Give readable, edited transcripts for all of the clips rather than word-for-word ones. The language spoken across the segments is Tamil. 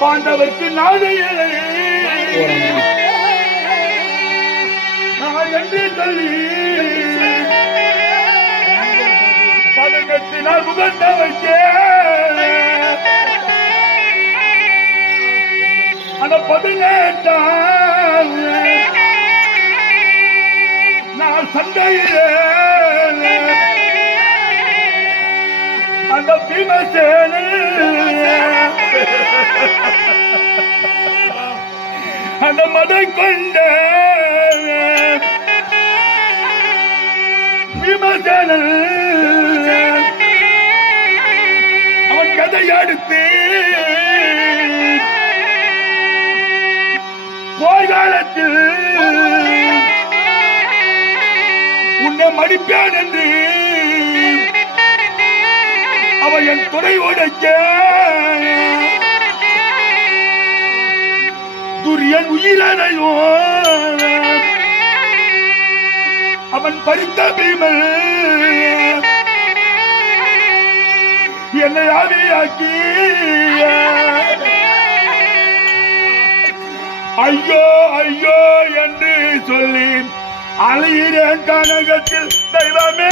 பாண்டவர்க்கு நாடு என்று சொல்லி பதங்கத்தினால் முகத்தை வைக்க அந்த 18 நான் சண்டையிலே அந்த பீமசேனு அந்த மதை கொண்ட பீமசேனன் அவன் கதையடுத்து போர்க்காலத்தில் உன்னை மடிப்பேன் என்று அவன் என் துணை உடைக்க துரியன் உயிரனையோ அவன் பறித்த பீமன் என்னை ஆவியாக்கி ஐயோ ஐயோ என்று சொல்லி அலையிறேன் கனகத்தில் தெய்வமே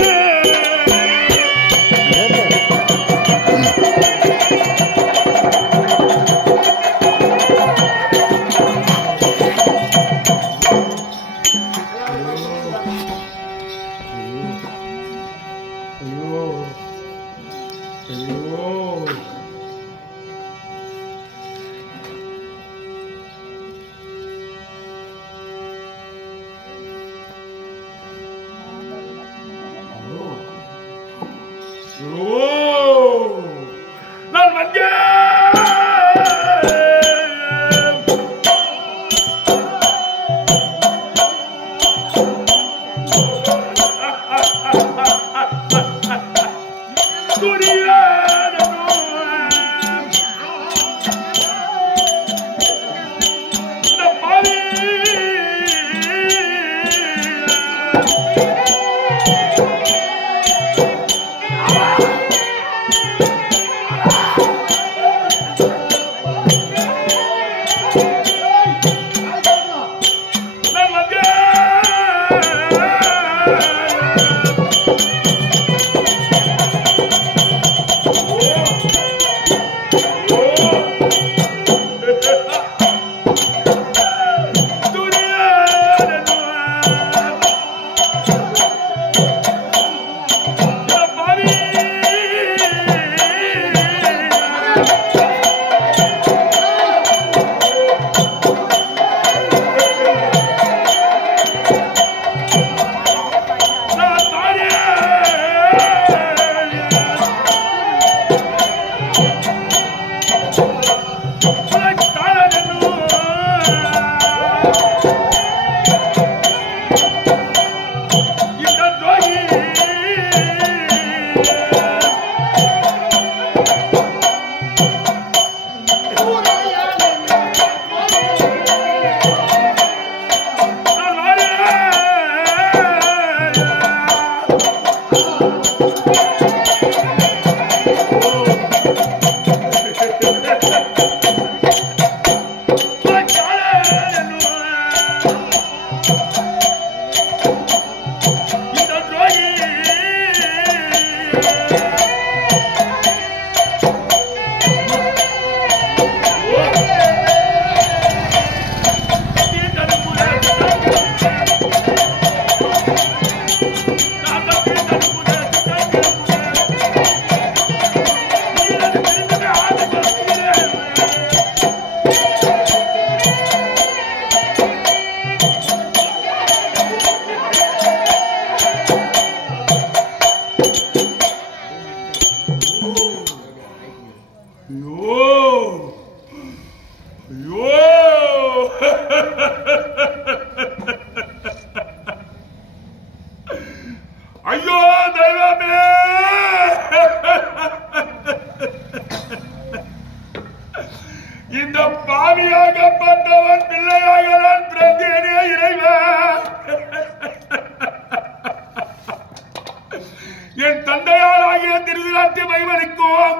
திருநாட்டு வைவனுக்கும்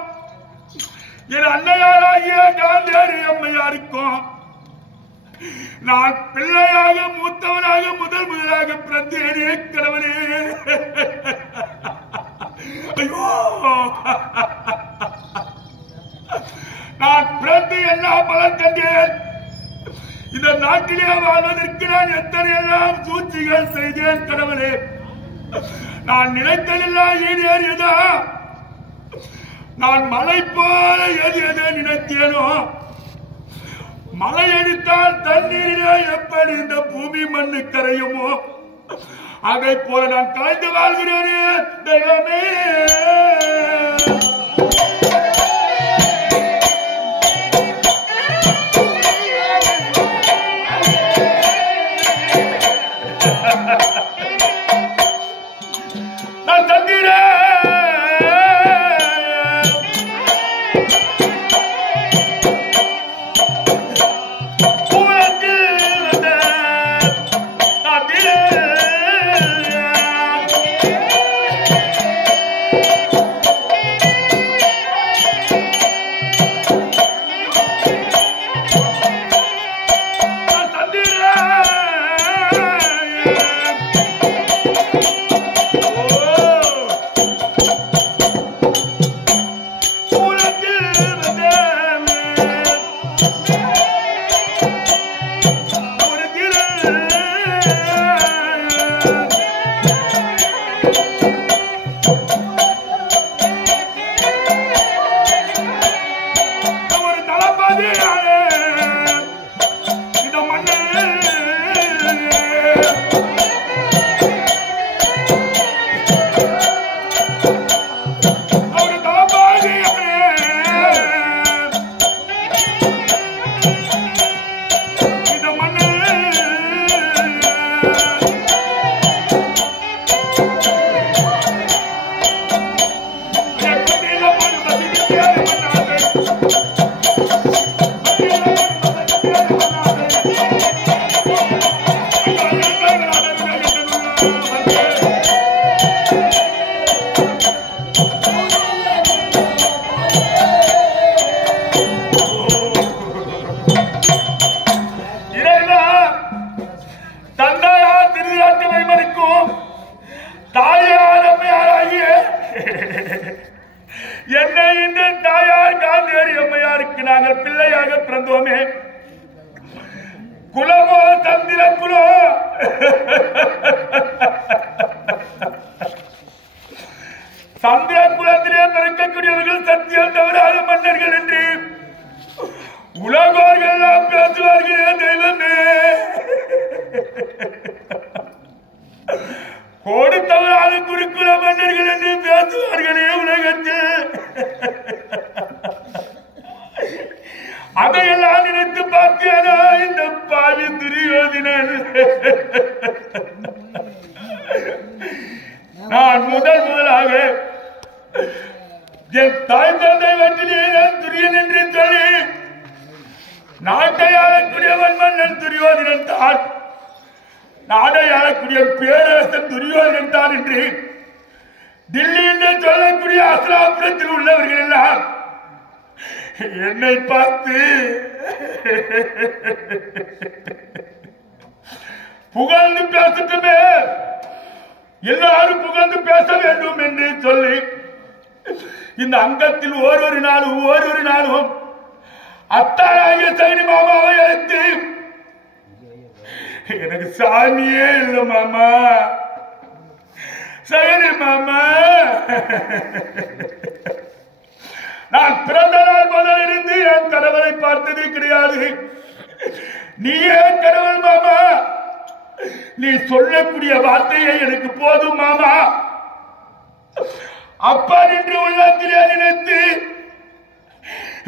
என் அன்னையாராகிய காந்தியாரி அம்மையாருக்கும் நான் பிள்ளையாக மூத்தவனாக முதலாக பிறந்தேனே கடவுளே. ஐயோ, நான் பிறந்து என்ன பலன் கண்டேன். இந்த நாட்டிலே வாழ்வதற்கு நான் எத்தனை எல்லாம் சூழ்ச்சிகள் செய்தேன் கடவுளே. நான் நினைத்ததெல்லாம் ஈடேறியதா? நான் மலை போல எதை நினைத்தேனோ, மழை அடித்தால் தண்ணீரிலே எப்படி இந்த பூமி மண்ணு கரையுமோ அதை போல நான் கலைந்து வாழ்கிறேனே தெய்வமே. நான் தந்தீரே என்னை இந்த தாயார் காந்தியாரி அம்மையாருக்கு நாங்கள் பிள்ளையாக பிறந்தோமே. குலமோ தந்திர குலோ, தந்திர குலத்திலே பிறக்கக்கூடியவர்கள் சத்தியம் தவறாத மன்னர்கள் என்று உலகோர்கள் எல்லாம் பேசுவார்களே தெய்வமே. கோடி தவறாத குருக்குல மன்னர்கள் என்று பேசுவார்களே உலகத்தில். அதையெல்லாம் நினைத்து பார்த்தேனா இந்த பாவி துரியோதனன். நான் முதலாக என் தாய் தந்தை வட்டிலே துரியன் என்று சொல்லி நாட்டை ஆளக்கூடியவன் மன்னன் துரியோதனன் தான். நாடை ஆளக்கூடிய பேரரசன் துரியோதனன் தான் என்று டில்லி என்று சொல்லக்கூடிய அஸ்லாபுரத்தில் உள்ளவர்கள் எல்லாம் என்னை பார்த்து புகழ்ந்து பேசட்டுமே, எல்லாரும் புகழ்ந்து பேச வேண்டும் என்று சொல்லி இந்த அங்கத்தில் ஒவ்வொரு நாளும் அத்தாராகிய சைனி மாமாவை அழைத்து, எனக்கு சாமியே இல்லை மாமா, சைனி மாமா, நான் பிறந்த நாள் முதல் இருந்து என் கடவுளை பார்த்ததே கிடையாது. நீயே கடவுள் மாமா, நீ சொல்லக்கூடிய வார்த்தையை எனக்கு போதும் மாமா. அப்பா நின்று உள்ளத்திலே நினைத்து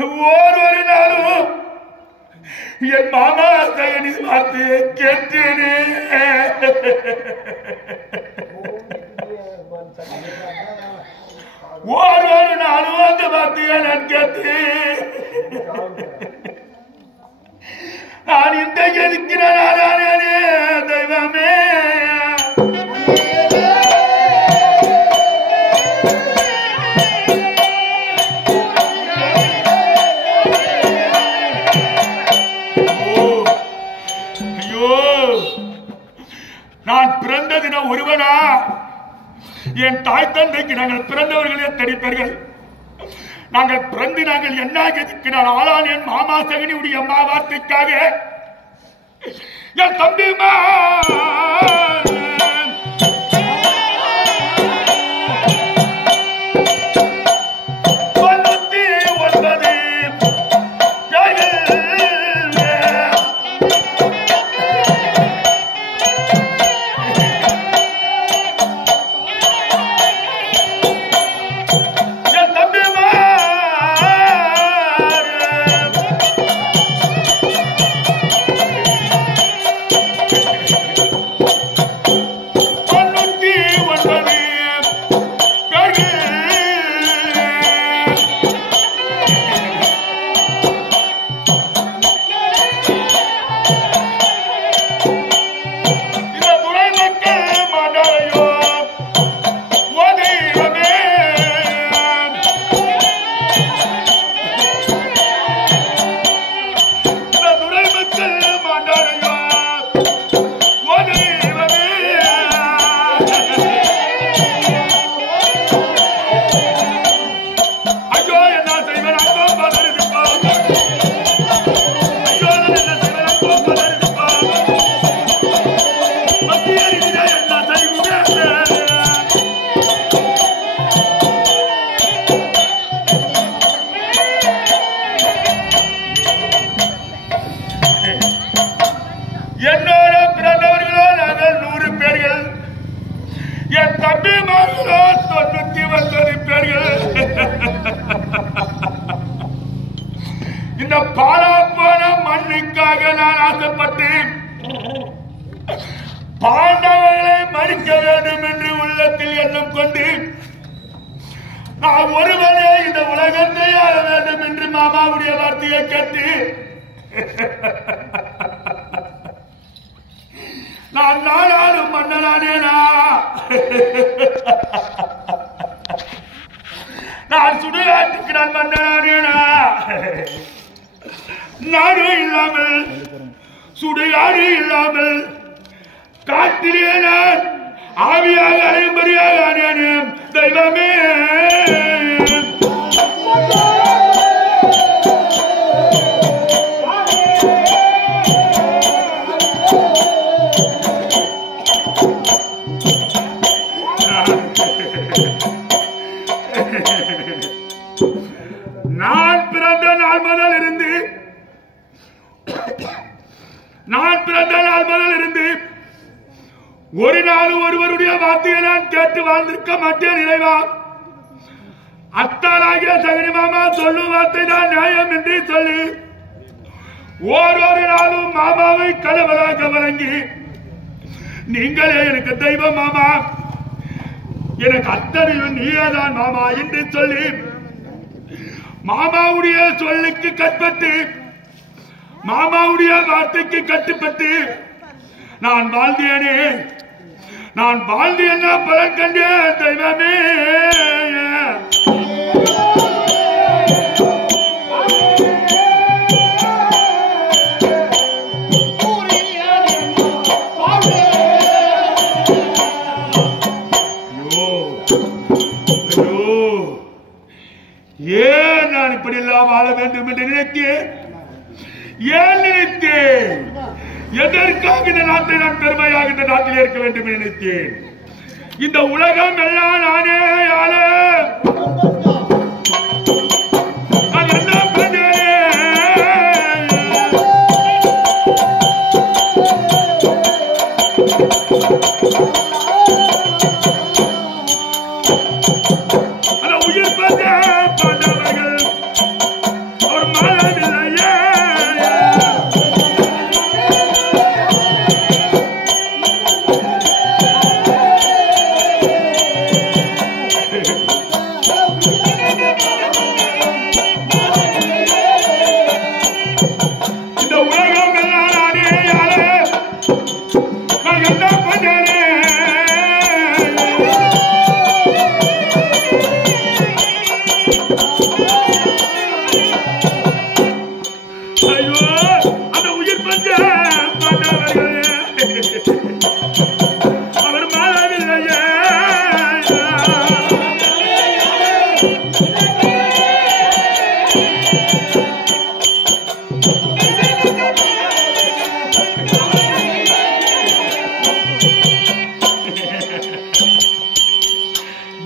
ஒவ்வொரு நாளும் என் மாமா சைனி வார்த்தையை கேட்டேனே. ஒவ்வொரு நாளும் அந்த வார்த்தையை நான் கேட்டேன். நான் இந்த இருக்கிறேன் தெய்வமே. நான் பிறந்த தினம் ஒருவனா? என் தாய் தந்தைக்கு நாங்கள் பிறந்தவர்களே தடிப்பர்கள். நாங்கள் பிறந்து நாங்கள் என்ன கதிக்கு நான் ஆளான் என் மாமா சகனியுடைய அம்மா வார்த்தைக்காக என் தம்பிமா என்னோட பிறந்தவர்களோ நாங்கள் 100 பேர்கள். என் தம்பிமார்களோ 99 பேர்கள். இந்த பாலாப்பான மண்ணுக்காக நான் ஆசைப்பட்டு பாண்டவர்களை மறிக்க வேண்டும் என்று உள்ளத்தில் எண்ணம் கொண்டு நான் ஒருவனே இந்த உலகத்தை ஆள வேண்டும் என்று மாமாவுடைய வார்த்தையை கேட்டு நான் நாளாலும் மன்னனானேனா? நான் சுடுகாட்டுக்கு நான் மன்னனானேனா? நாடு இல்லாமல் சுடுகாடு இல்லாமல் காட்டிலே நான் ஆவியாக அலையும்படியாக ஆனேனே தெய்வமே. நான் பிறந்த நாள் முதல் இருந்து ஒரு நாள் ஒருவருடைய வார்த்தையை நான் கேட்டு வாழ்ந்திருக்க மாட்டேன் இறைவா. அத்தானாகிய சகனி மாமா சொல்லும் வார்த்தை தான் நியாயம் என்று சொல்லி ஒரு நாளும் மாமாவை கடவுளாக வழங்கி நீங்களே எனக்கு தெய்வம் மாமா, எனக்கு அத்தனையும் நீயேதான் மாமா என்று சொல்லி மாமாவுடைய சொல்லுக்கு கட்டுப்பட்டு மாமாவுடைய வார்த்தைக்கு கட்டுப்பட்டு நான் வாழ்ந்தேனே. நான் வாழ்ந்து என்ன பலன் கண்டேன் தெய்வமே. ஏன் நான் இப்படி எல்லாம் வாழ வேண்டும் என்று நினைத்தேன்? ஏன் நினைத்தேன்? எதற்காக இந்த நாட்டை நான் பெருமையாக இந்த நாட்டில் இருக்க வேண்டும் என்று நினைத்தேன்? இந்த உலகம் எல்லாம் நானே ஆள நான் என்ன பண்ணேன்? அந்த உயிர் பாண்டவர்கள் ஒரு மனதில்லையே. இந்த உலகம் எல்லாம் நானே ஆள நான் என்ன பண்ணேனே? ஐயோ அந்த உயிர் பஞ்ச பாண்டவர்களே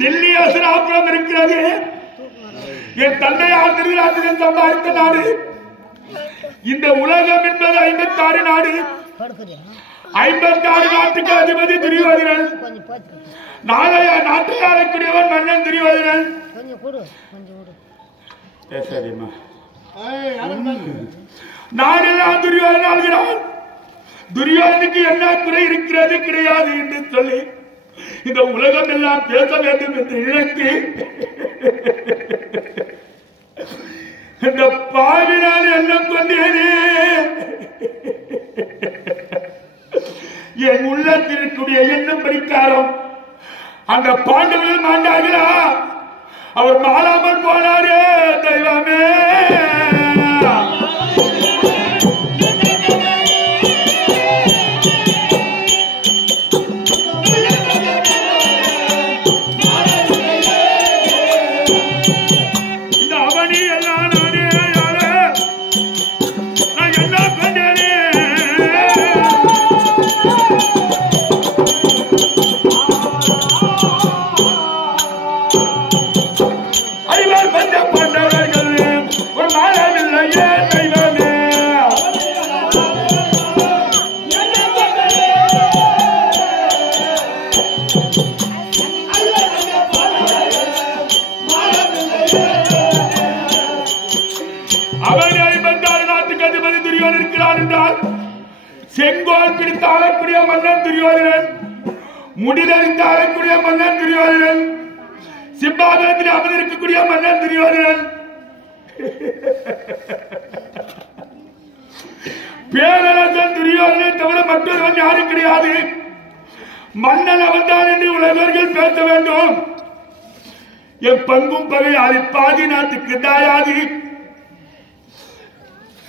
டெல்லி அசுராபுரம் இருக்கிறது. என் தந்தையார் திருவிழாத்திலும் சம்பாதித்த நாடு. இந்த உலகம் என்பது 56 நாடு. 56 நாட்டுக்கு அதிபதி துரியோதனன். நாளைய நாட்டை ஆளக்கூடியவன் மன்னன் துரியோதனன். நாடெல்லாம் துரியோதனன் ஆளுகிறான். துரியோதனுக்கு என்ன குறை இருக்கிறது கிடையாது என்று சொல்லி இந்த உலகம் எல்லாம் பேச வேண்டும் என்று நினைத்து இந்த பாவினால் எண்ணம் கொண்டேனே. என் உள்ளத்திற்குரிய எண்ணம் படிக்காரம் அந்த பாண்டவர்கள் மாண்டார்களா? அவர் மாறாமல் போனாரே தெய்வமே. செங்கோல் பிடித்து ஆளக்கூடிய மன்னன் துரியோதனன், முடிதறிந்து ஆளக்கூடிய மன்னன் துரியோதனன், சிம்மாசனத்தில் அமர்ந்திருக்கக்கூடிய மன்னன் துரியோதனன், பேரரசன் துரியோதனை தவிர மற்றொருவன் யாரும் கிடையாது. மன்னன் அவன்தான் என்று உலகர்கள் பேச வேண்டும். என் பங்கும் பகை பாதி நாட்டுக்கு தாயாது.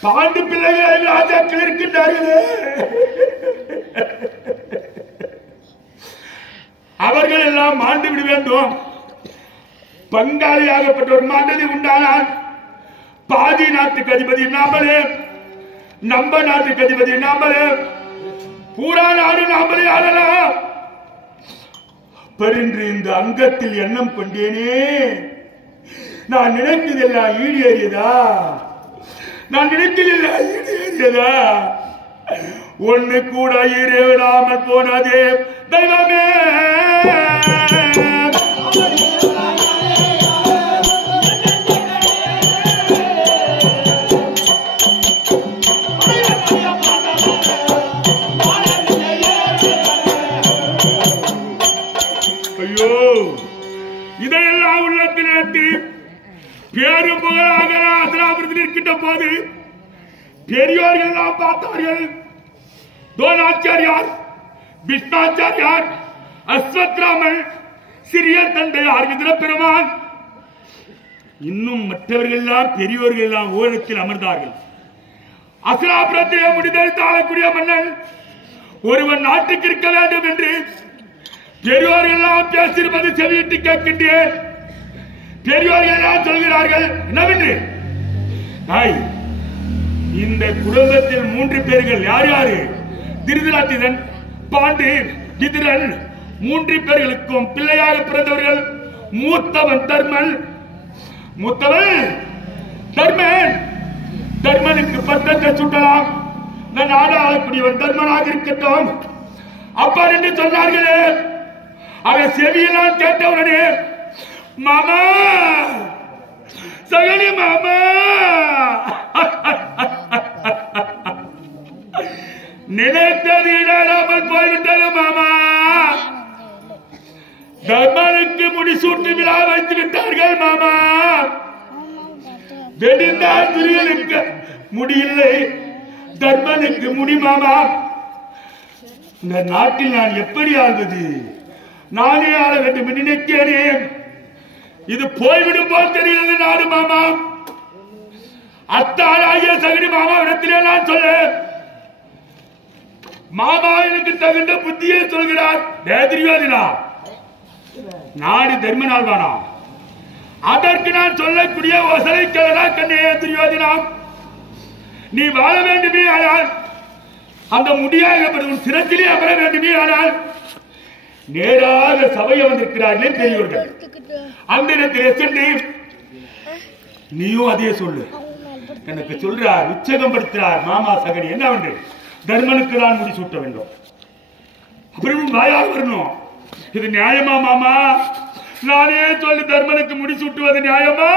பாண்டு பிள்ளைகள் ராஜாக்கள் இருக்கின்றார்களே, அவர்கள் எல்லாம் மாண்டு விட வேண்டும். பங்காளியாகப்பட்ட ஒரு மாண்டது உண்டானால் பாதி நாட்டுக்கு அதிபதி நாமளே, நம்ம நாட்டுக்கு அதிபதி நாமளே, பூரா நாடு நாமளே ஆளலாம். பரின்று இந்த அங்கத்தில் எண்ணம் கொண்டேனே. நான் நினைத்ததெல்லாம் ஈடேறியதா? நான் நினைத்ததெல்லாம் ஈடேறியதா? ஒண்ணு கூட ஈடேறாமல் போனதே தெய்வமே. ஐயோ, இதையெல்லாம் உள்ளத்தில் ஏற்றி பேரும் புகழாக அசராபுரத்தில் இருக்கின்ற போது பெரியோர்கள் எல்லாம் பார்த்தார்கள். தோனாச்சாரியார், விஷ்ணாச்சாரியார், அஸ்வத்ராமன், சிறிய தந்தையார் விதுர பெருமான், இன்னும் மற்றவர்கள் எல்லாம் பெரியோர்கள் எல்லாம் ஓரத்தில் அமர்ந்தார்கள். அசராபுரத்திலே முடிதல் தாழக்கூடிய மன்னன் ஒருவன் நாட்டுக்கு இருக்க வேண்டும் என்று பெரியோர்கள் எல்லாம் பேசியிருப்பது செவியிட்டு கேட்கின்றேன். பெரியோர்கள் எல்லாம் சொல்கிறார்கள் என்னவென்று, இந்த குடும்பத்தில் 3 பேர்கள் யார் யாரு? திருதராட்டிரன், பாண்டு, விதுரன், 3 பேர்களுக்கும் பிள்ளையாக பிறந்தவர்கள். மூத்தவன் தர்மன். மூத்தவன் தர்மன். தர்மனுக்கு பட்டத்தை சுட்டலாம். நான் நாடு ஆளக்கூடியவன் தர்மனாக இருக்கட்டும் அப்பா என்று சொன்னார்களே. அவன் செவியெல்லாம் கேட்டவுடனே மாமா, சகனி மாமா, நினைத்தது இடாமல் போய்விட்டது மாமா. தர்மனுக்கு முடிசூட்டு விழா வைத்து விட்டார்கள் மாமா. வெடிந்தால் துரியனுக்கு முடியில்லை, தர்மனுக்கு முடி மாமா. இந்த நாட்டில் நான் எப்படி ஆள்வது? நானே ஆள வேண்டும் என்று நினைத்தேனே. இது போய்விடும் போல் தெரிகிறது நாடு மாமா. அத்தாராகிய சகடி மாமா இடத்திலே நான் சொல்ல, மாமா எனக்கு தகுந்த புத்தியை சொல்கிறார். துரியோதனா, நாடு தர்மனால்வானா? அதற்கு நான் சொல்லக்கூடிய ஒசலை கலரா கண்ணே துரியோதனா. நீ வாழ வேண்டுமே ஆனால் அந்த முடியாக சிரத்திலே அமர வேண்டுமே ஆனால் நேராக சபையை வந்திருக்கிறார்களே பெரியவர்கள். அந்த இடத்திலே சென்று நீயும் அதே சொல்லு. எனக்கு சொல்றார், உச்சகம் படுத்துறார் மாமா சகடி. என்னவென்று தர்மனுக்கு தான் முடி சூட்ட வேண்டும். அப்புறம் வாயாக வரணும். இது நியாயமா மாமா? நானே சொல்லி தர்மனுக்கு முடி சூட்டுவது நியாயமா?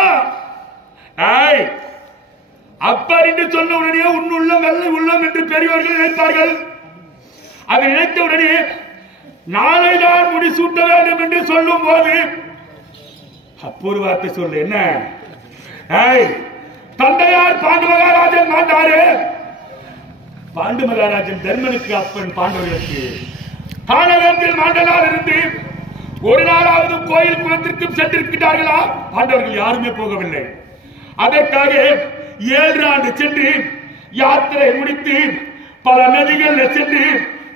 அப்பர் என்று சொன்ன உடனே உன்னுள்ளம் வெள்ளை உள்ளம் என்று பெரியவர்கள் நினைப்பார்கள். அதை நினைத்த உடனே நாளை தான் முடி சூட்ட வேண்டும் என்று சொல்லும் போது அப்பொரு வார்த்தை சொல்லு. என்ன? தந்தையார் பாண்டு மகாராஜன் மாண்டாரு. பாண்டு மகாராஜன் தர்மனுக்கு அப்பன் பாண்டவர்களுக்கு கானகத்தில் மாண்டனால் இருந்து ஒரு நாளாவது கோயில் குளத்திற்கும் சென்றிருக்கிறார்களா? பாண்டவர்கள் யாருமே போகவில்லை. அதற்காக 7 ஆண்டு சென்று யாத்திரை முடித்து பல நதிகள் சென்று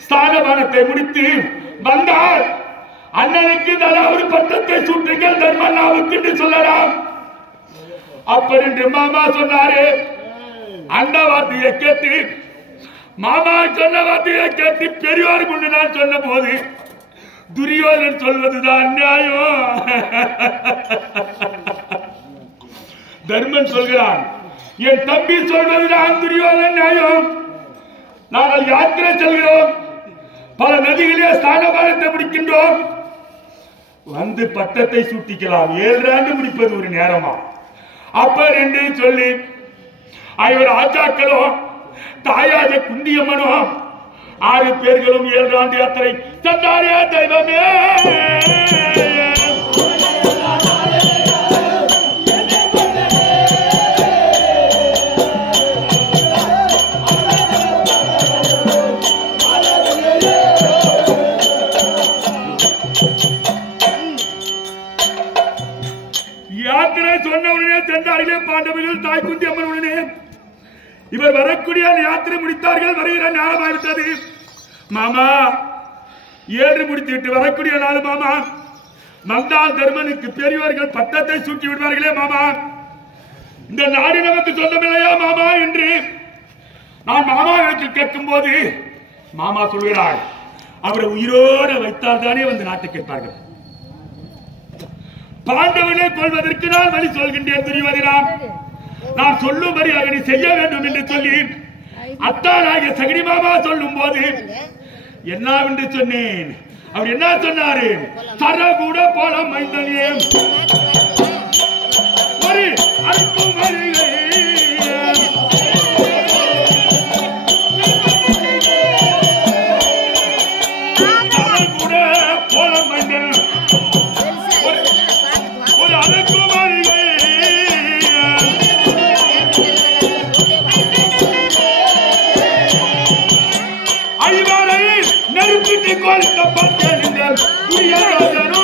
ஸ்தானபானத்தை முடித்து வந்தால் அண்ணனுக்கு ஒரு பட்டத்தை சூட்டுங்கள் தர்மண்ணாவுக்கு என்று சொல்லலாம். அப்பர் என்று மாமா சொன்னாரு. அந்த வார்த்தையை கேட்டு மாமா சொன்ன வார்த்தையை கேட்டு பெரியோர் முன்னு நான் சொன்ன போது துரியோதன் சொல்வதுதான் நியாயம். தர்மன் சொல்கிறான், என் தம்பி சொல்வதுதான் துரியோதன் நியாயம். நாங்கள் யாத்திரை செல்கிறோம், பல நதிகளிலே ஸ்தானபானத்தை முடிக்கின்றோம், வந்து பட்டத்தை சூட்டிக்கலாம். 7 ஆண்டு முடிப்பது ஒரு நேரமா? அப்பர் என்று சொல்லி ஐவர் ஆச்சாக்களும் தாயாக குண்டியம்மனும் 6 பேர்களும் 7 ஆண்டு யாத்திரை சென்றாரே. தெய்வமே யாத்திரை சொன்ன உடனே சென்றார்களே பாண்டவர்கள் தாய் குந்தி அம்மன் உடனே. இவர் வரக்கூடிய யாத்திரை முடித்தார்கள். வருகிற நேரமாகிவிட்டது மாமா. 7 முடித்துவிட்டு வரக்கூடிய நாள் மாமா. வந்தால் தர்மனுக்கு பெரியவர்கள் பட்டத்தை சூட்டி விடுவார்களே மாமா. இந்த நாடு நமக்கு சொந்தமில்லையா மாமா என்று நான் மாமாவிற்கு கேட்கும் போது மாமா சொல்கிறார், அவரை உயிரோடு வைத்தால் தானே வந்து நாட்டை கேட்பார்கள். பாண்டவனை கொள்வதற்கு நான் வழி சொல்கின்றேன் துரியோதனான். நான் சொல்லும் வழியாக நீ செய்ய வேண்டும் என்று சொல்லி அத்தானாகிய சகடி மாமா சொல்லும் போது என்னவென்று சொன்னேன். அவர் என்ன சொன்னாரு? சர கூட போல மைந்தனே ஒரு அறுக்கும் வழியை கூட போல மைந்தன் ஒரு அறுக்கும் வழியை ஐவரை நெருப்பிட்டு கோலிக்கப்பட்டேன் துரியோதனோ.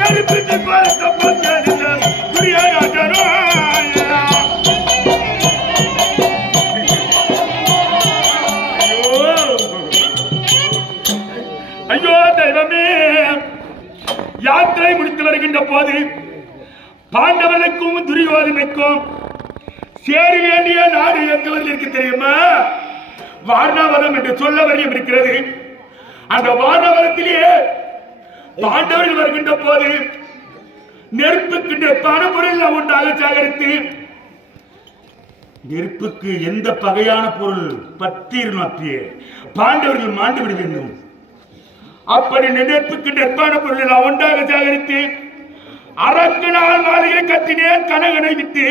நெருப்பிட்டு கோலிக்கப்பட்டேன் துரியோதனோ. ஐயோ தெய்வமே. யாத்திரை முடித்து வருகின்ற போது பாண்டவனுக்கும் துரியோதனுக்கும் சேர வேண்டிய நாடு எங்களுக்கு இருக்கு தெரியுமா? வாரணாவரம் என்று சொல்ல வரையும் இருக்கிறது. அந்த வாரணாவரத்திலேயே பாண்டவர்கள் வருகின்ற போது நெருப்புக்கு நெருப்பான பொருள் ஒன்றாக சேகரித்து நெருப்புக்கு எந்த பகையான பொருள் பற்றியிருந்தோம் அப்படியே பாண்டவர்கள் மாண்டு விட வேண்டும். அப்படி நெருப்புக்கு நெருப்பான பொருள் ஒன்றாக சேகரித்து அரக்கு நாள் மாளிகை கட்டினேன் கனகனை விட்டு.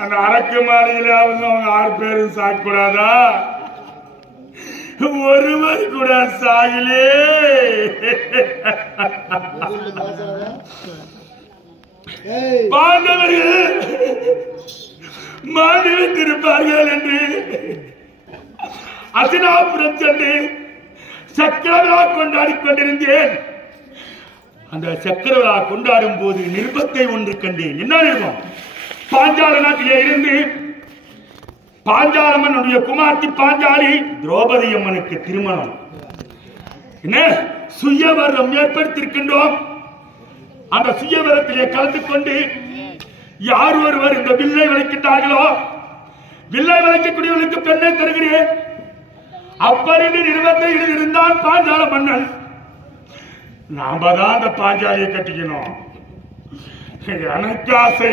அந்த அரக்கு மாளிகையில அவங்க 6 பேரும் சாகக்கூடாதா? ஒருவர் கூட சாகலே. பாண்டவர்கள் மாண்டிருப்பார்கள் என்று அசினாபுரம் சென்று சக்கரவிழா கொண்டாடி கொண்டிருந்தேன். அந்த சக்கரவிழா கொண்டாடும் போது நிருபத்தை ஒன்று கண்டேன். என்ன நிருபம்? பாஞ்சால நாட்டிலே இருந்து பாஞ்சாலம்மனுடைய குமார்த்தி பாஞ்சாலி திரௌபதி அம்மனுக்கு திருமணம். என்ன சுயவரம் ஏற்படுத்தியிருக்கின்றோம். அந்த சுயவரத்திலே கலந்து கொண்டு யார் ஒருவர் இந்த வில்லை விளைக்கின்றார்களோ வில்லை வளைக்கக்கூடியவர்களுக்கு பெண்ணை தருகிறேன். அப்படி நிறுவத்தை இருந்தான் பாஞ்சால மன்னன். நாம தான் அந்த பாஞ்சாலியை கட்டிக்கணும். எனக்கு ஆசை,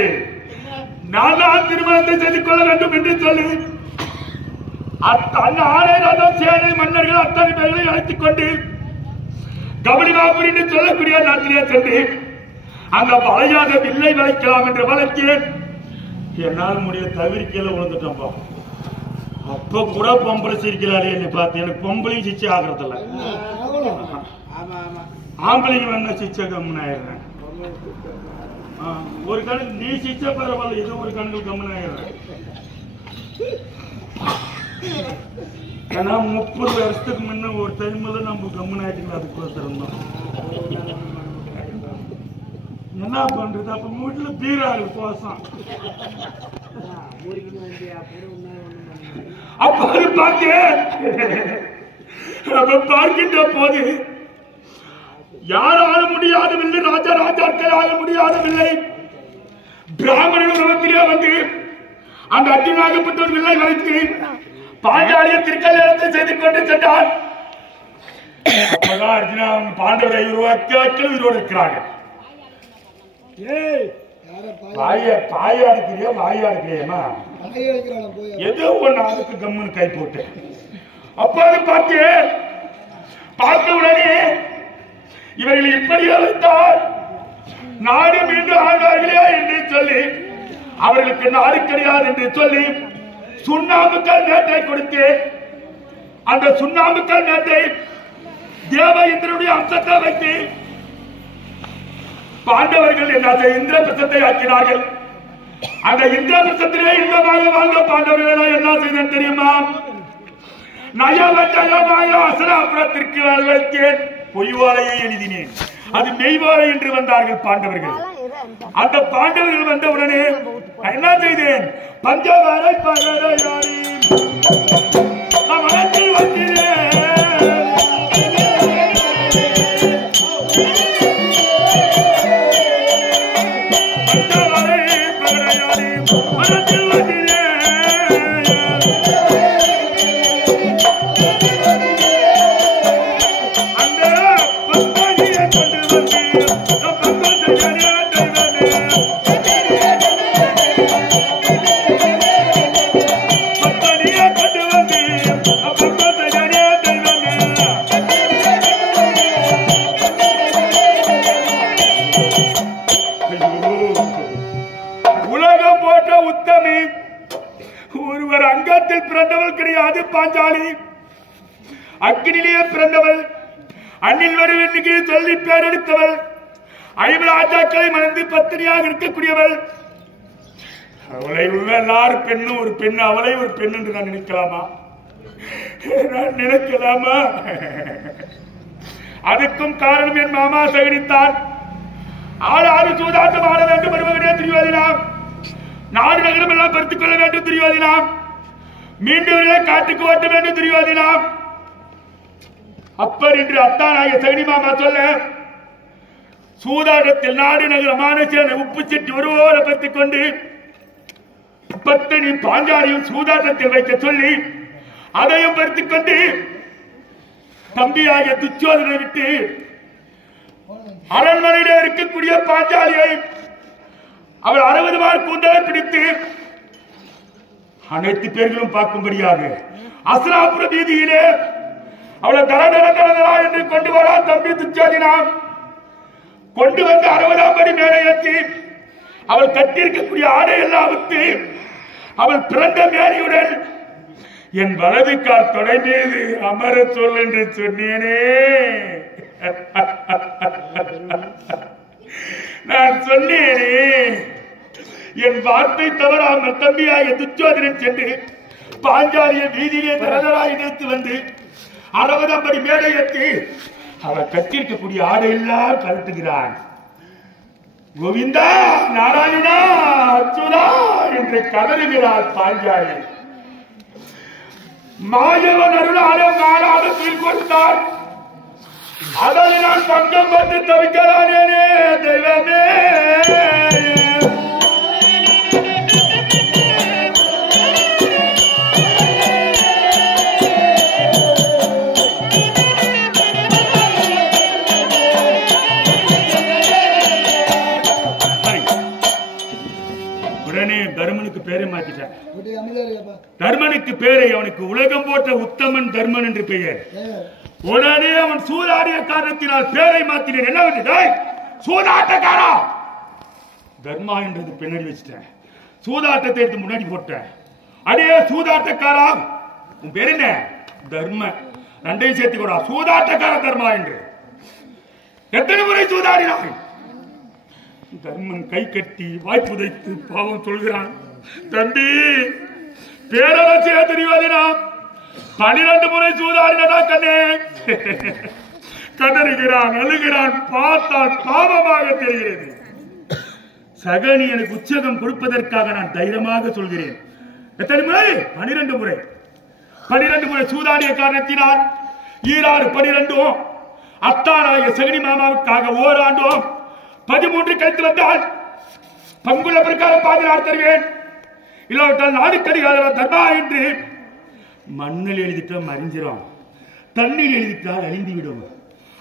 நான் தான் திருமணத்தை செய்து கொள்ள வேண்டும் என்று சொல்லி ஆணை ரதம் சேனை மன்னர்கள் அத்தனை பேர்களை அழைத்துக் கொண்டு கபடிமாபுரி என்று சொல்லக்கூடிய நாட்டிலே சென்று அந்த வளையாக வில்லை வளைக்கலாம் என்று வளைக்கிறேன். என்னால் முடிய தவிர்க்கையில விழுந்துட்டோம்பா. அப்ப கூட பொம்பளை சிரிக்கிறாரு என்னை பார்த்து. எனக்கு பொம்பளையும் சிச்சை ஆகிறதில்ல, ஆம்பளைங்க வேணா சிச்சை கம்முன்னு ஆயிடுறேன். ஒரு கணக்கு நீ சிச்சை பரவாயில்ல, ஏதோ ஒரு கணக்கு கம்முன்னு ஆயிடுறேன். ஏன்னா 30 வருஷத்துக்கு முன்ன ஒரு டைம்ல நம்ம கம்முன்னு ஆயிட்டுங்களா, அதுக்குள்ள திறந்தோம். என்ன பண்றது? அப்ப வீட்டுல பீராரு கோசம். அப்ப பார்க்கின்ற போது யார் ஆள முடியாதவில்லை, ராஜா ராஜாக்கள் ஆள முடியாதவில்லை. பிராமணர்கள் உலகத்திலே வந்து அந்த அர்ஜுனாகப்பட்டவர் வில்லை வளைத்து பாஞ்சாலிய திருக்கல்யாணத்தை செய்து கொண்டு சென்றார். அப்பதான் அர்ஜுனா பாண்டவரை உருவாக்கி உயிரோடு இருக்கிறார்கள். ஏதோ ஒண்ணு அதுக்கு கம்முன்னு கை போட்டு அப்பாது பார்த்து பார்த்த உடனே இவர்கள் இப்படி அழைத்தால் நாடு மீண்டும் ஆழ்வார்களே என்று சொல்லி அவர்களுக்கு நாடு கிடையாது என்று சொல்லி சுண்ணாம்புக்கல் மேட்டை கொடுத்து அந்த சுண்ணாம்புக்கல் மேட்டை தேவ இந்திரனுடைய அம்சத்தை வைத்து பாண்டவர்கள் என்ன இந்திர பிரசத்தை ஆக்கினார்கள். அந்த இந்திர பிரசத்திலே இன்பமாக வாழ்ந்த பாண்டவர்கள் என்ன செய்தேன் தெரியுமா? நயவஞ்சகமாய அசனாபுரத்திற்கு வைத்தேன், பொய்வாளையை எழுதினேன், அது மெய்வாளை என்று வந்தார்கள் பாண்டவர்கள். அந்த பாண்டவர்கள் வந்தவுடனே என்ன செய்தேன்? பஞ்சவாரை பகரையாரி மனத்தில் வந்தேன். ஒருவர் அங்கத்தில் பிறந்தவள் கிடையாது பாஞ்சாலி, அக்கினிலேயே பிறந்தவள், அண்ணில் வருவென்னுக்கு சொல்லி பேரெடுத்தவள், 50 ராஜாக்களை மறந்து பத்தினியாக இருக்கக்கூடியவள். அவளை எல்லாரும் பெண்ணு, ஒரு பெண்ணு, அவளை ஒரு பெண் என்று நான் நினைக்கலாமா? நான் நினைக்கலாமா? அதுக்கும் காரணம் என் மாமா சகடித்தான். ஆறு சூதாட்டம் ஆட வேண்டும் வருவதே துரியோதனாம். நாடு நகரம் எல்லாம் பறித்துக் கொள்ள வேண்டும் துரியோதனாம். மீண்டும் காட்டுக்கு ஓட்ட வேண்டும் துரியோதனாம். அப்பர் என்று அத்தானாகிய சகடி மாமா சொல்ல சூதாட்டத்தில் நாடு நகரமான சேர்ந்த உப்பு செட்டி ஒருவோட பறித்துக் கொண்டு பத்தினி பாஞ்சாலியும் சூதாட்டத்தில் வைக்க சொல்லி அதையும் பறித்துக் கொண்டு தம்பியாகிய துச்சோதனை விட்டு அரண்மனையில இருக்கக்கூடிய பாஞ்சாலியை அவள் 60 மார் கூந்தலை பிடித்து அனைத்து பேர்களும் பார்க்கும்படியாக அஸ்ராபுர வீதியிலே அவளை தரதரா என்று கொண்டு வரா தம்பி துச்சோதனாம். கொண்டு வந்து 60ஆம் படி மேலே ஏற்றி அவள் கட்டியிருக்கக்கூடிய ஆடை எல்லாம் விட்டு அவள் பிறந்த மேனியுடன் என் வலது கால் தொடை மீது அமர சொல் என்று சொன்னேனே. நான் சொன்னேனே, என் வார்த்தை தவறாமல் தம்பியாகிய துச்சோதனன் சென்று பாஞ்சாலிய வீதியிலே தரதராய் இணைத்து வந்து 60ஆம் படி மேடை ஏற்றி அவள் கட்டியிருக்கக்கூடிய ஆடையெல்லாம் கழட்டுகிறான். கோவிந்தா நாராயணா அச்சுதா என்று கதறுகிறார் பாஞ்சாலி. மாயவன் அருளாலே மாறாதத்தில் கொடுத்தார். அதனை நான் பங்கம் பட்டு தவிக்கிறானே தெய்வமே. தர்மனுக்கு பேரை அவனுக்கு உலகம் போட்ட உத்தமன் தர்மன் என்று பெயர். உடனே அவன் சூதாடிய காரணத்தினால் பேரை மாத்தினேன். என்ன வந்து சூதாட்டக்காரா தர்மா என்றது பின்னாடி வச்சுட்டேன். சூதாட்டத்தை எடுத்து முன்னாடி போட்டேன். அடே சூதாட்டக்காரா உன் பேர் என்ன? தர்ம. ரெண்டையும் சேர்த்து கூட சூதாட்டக்கார தர்மா என்று எத்தனை முறை சூதாடினாய்? தர்மன் கை கட்டி வாய்ப்புதைத்து பாவம் சொல்கிறான். தம்பி பேரரசே தெரியாதினா 12 முறை சூதாடினதா கண்ணே. கதறுகிறான், அழுகிறான். பார்த்தால் பாவமாக தெரிகிறது. சகனி எனக்கு உச்சகம் கொடுப்பதற்காக நான் தைரியமாக சொல்கிறேன். எத்தனை முறை? 12 முறை. 12 முறை சூதாடிய காரணத்தினால் ஈராறு 12 அத்தானாய சகனி மாமாவுக்காக ஓராண்டும் 13 கழித்து வந்தால் பங்குள்ள பிரகாரம் 16 தருவேன். இல்லாவிட்டால் நாடு கடிகார தர்மா என்று மண்ணில் எழுதிட்டால் மறைஞ்சிடும், தண்ணீர் எழுதிட்டால் அழிந்துவிடும்.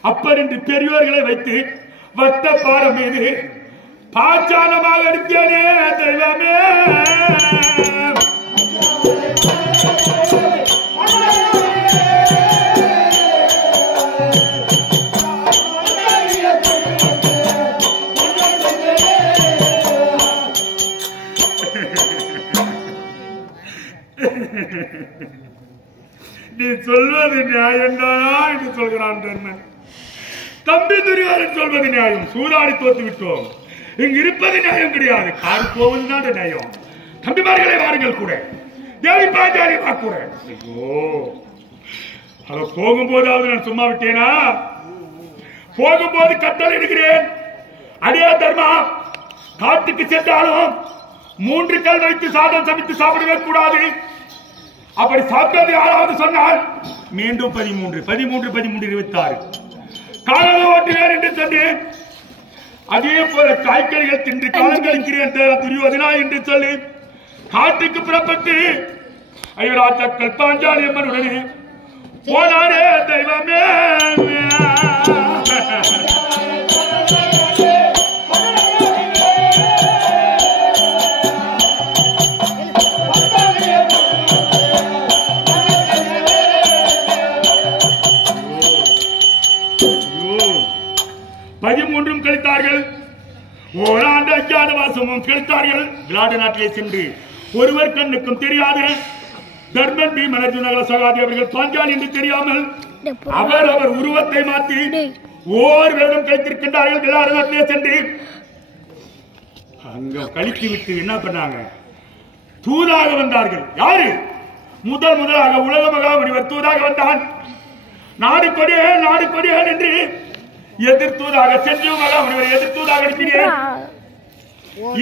அப்பர் என்று பெரியோர்களை வைத்து வட்ட பாறை மீது பாச்சானமாக எடுத்தேனே தெய்வமே. நீ சொல்வது நியாயம்தானா என்று சொல்கிறான் தர்மன். தம்பி துரியோதனன் சொல்வது நியாயம். சூதாடி தோத்து விட்டோம். இங்கு இருப்பது நியாயம் கிடையாது. காடு போவதுதான் நியாயம். தம்பிமார்களை வாருங்கள் கூட, தேவி பாஞ்சாலி வா கூட. ஐயோ அத போகும்போதாவது நான் சும்மா விட்டேனா? போகும்போது கட்டளை இடுகிறேன். அடே தர்மா, காட்டுக்கு சென்றாலும் 3 கல் வைத்து சாதம் சமைத்து சாப்பிடவே கூடாது. அப்படி சாப்பிட்டது யாராவது சொன்னால் மீண்டும் 13 26 காலம் ஓட்டுவேன் என்று சொன்னேன். அதே போல காய்கறிகள் தின்று காலம் கழிக்கிறேன் துரியோதனா என்று சொல்லி காட்டுக்கு புறப்பட்டு ஐயராஜாக்கள் பாஞ்சாலி அம்மன் உடனே போனாரே தெய்வமே. கழித்தார்கள். ஓராண்டு அஞ்சாண்டு மாசமும் கழித்தார்கள். விளாடு நாட்டிலே சென்று ஒருவர் கண்ணுக்கும் தெரியாத தர்மன் பீமன் அர்ஜுன சகாதி அவர்கள் பாஞ்சாலி என்று தெரியாமல் அவர் உருவத்தை மாற்றி ஓர் வேதம் கழித்திருக்கின்றார்கள். விளாடு நாட்டிலே சென்று அங்க கழித்து விட்டு என்ன பண்ணாங்க? தூதாக வந்தார்கள். யாரு? முதலாக உலக மகாமுனிவர் தூதாக வந்தான். நாடு கொடியேன் என்று எதிர்த்தூதாக செஞ்சு மகாமுனிவர் எதிர்த்தூதாக அனுப்பினேன்.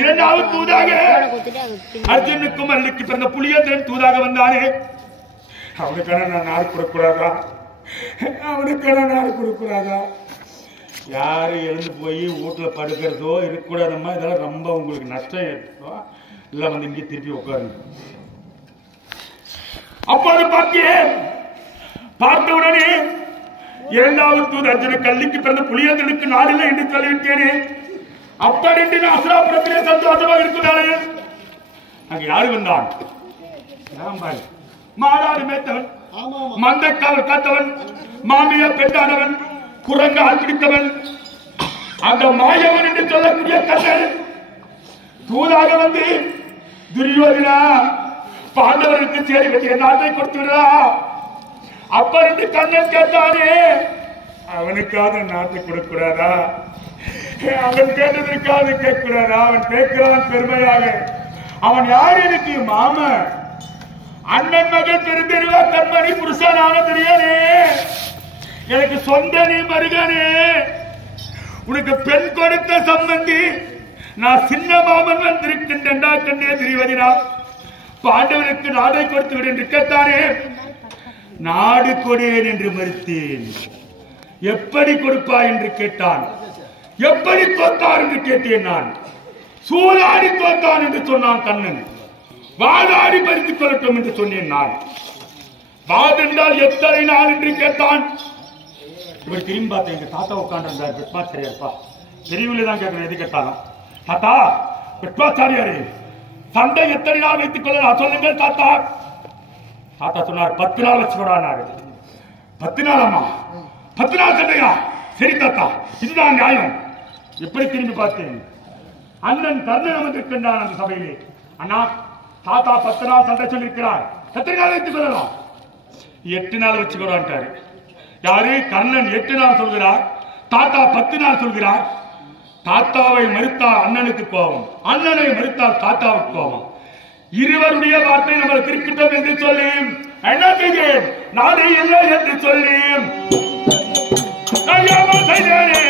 இரண்டாவது தூதாக அர்ஜுனுக்கும் அல்லுக்கு பிறந்த புலியேந்திரன் தூதாக வந்தானே. அவனுக்கான நான் நாடு கொடுக்கூடாதா? யாரு எழுந்து போய் வீட்டுல படுக்கிறதோ இருக்கக்கூடாதம்மா. இதெல்லாம் ரொம்ப உங்களுக்கு நஷ்டம் ஏற்படும். இல்ல வந்து இங்கே திருப்பி உட்காருங்க. அப்போது பார்த்த உடனே இரண்டாவது தூது அர்ஜுன கல்லிக்கு பிறந்த புலியேந்திரனுக்கு நாடில்லை என்று சொல்லிவிட்டேனே. அப்படி என்று அசுராபுரத்திலே சந்தோஷமாக இருக்கிறாரே. அங்க யாரு வந்தான்? மாறாடு மேய்த்தவன், மந்தக்காவல் காத்தவன், மாமிய பெண்டானவன், குரங்கால் பிடித்தவன், அந்த மாயவன் என்று சொல்லக்கூடிய கண்ணன் தூதாக வந்து துரியோதனா பாண்டவருக்கு சேரி வச்சு நாட்டை கொடுத்து விடுறா அப்ப என்று கண்ணன் கேட்டானே. அவனுக்காக நாட்டை கொடுக்கூடாதா? அவன் கேட்டதற்காக கேட்கிறாரா? அவன் கேட்கிறான் பெருமையாக. அவன் யார்? எனக்கு மாமன், அண்ணன் மகள் பெருந்தெருவா கண்மணி புருஷனான தெரியாதே. எனக்கு சொந்த நீ மருகனே. உனக்கு பெண் கொடுத்த சம்பந்தி நான் சின்ன மாமன் வந்திருக்கின்றா கண்ணே துரியோதனா. பாண்டவனுக்கு நாடை கொடுத்து விடு என்று கேட்டானே. நாடு கொடேன் என்று மறுத்தேன். எப்படி கொடுப்பாய் என்று கேட்டான். எப்படி தோத்தார் என்று கேட்டேன் நான். சூதாடி தோத்தான் என்று சொன்னான் கண்ணன். வாதாடி பறித்துக் கொள்ளட்டும் என்று சொன்னேன் நான். வாதென்றால் எத்தனை நாள் என்று கேட்டான். இவர் திரும்பி பார்த்தேன். எங்க தாத்தா உட்காண்டிருந்தார். பெட்மாச்சாரியார்ப்பா. தெரியவில்லை தான் கேட்கிறேன். எது கேட்டாலும் தாத்தா பெட்மாச்சாரியாரே சண்டை எத்தனை நாள் வைத்துக் கொள்ளலாம் சொல்லுங்கள் தாத்தா. தாத்தா சொன்னார் 10 நாள் வச்சுக்கூடாது. 10 நாளாமா? 10 நாள் சண்டையா? சரி தாத்தா, இதுதான் நியாயம். எப்படி திரும்பி பார்த்தேன், அண்ணன் கர்ணன் வந்திருக்கின்றான் அந்த சபையிலே. அண்ணா, தாத்தா 10 நாள் சண்டை சொல்லியிருக்கிறார், எத்தனை நாள் வைத்துக் கொள்ளலாம்? 8 நாள் வச்சுக்கூடாது. யாரு? கர்ணன் 8 நாள் சொல்கிறார், தாத்தா 10 நாள் சொல்கிறார். தாத்தாவை மறுத்தால் அண்ணனுக்கு கோபம், அண்ணனை மறுத்தால் தாத்தாவுக்கு கோபம். இருவருடைய வார்த்தை நம்ம திருக்கிட்டோம் என்று சொல்லி என்ன செய்தேன், நானே இல்லை என்று சொல்லி செய்தேனே.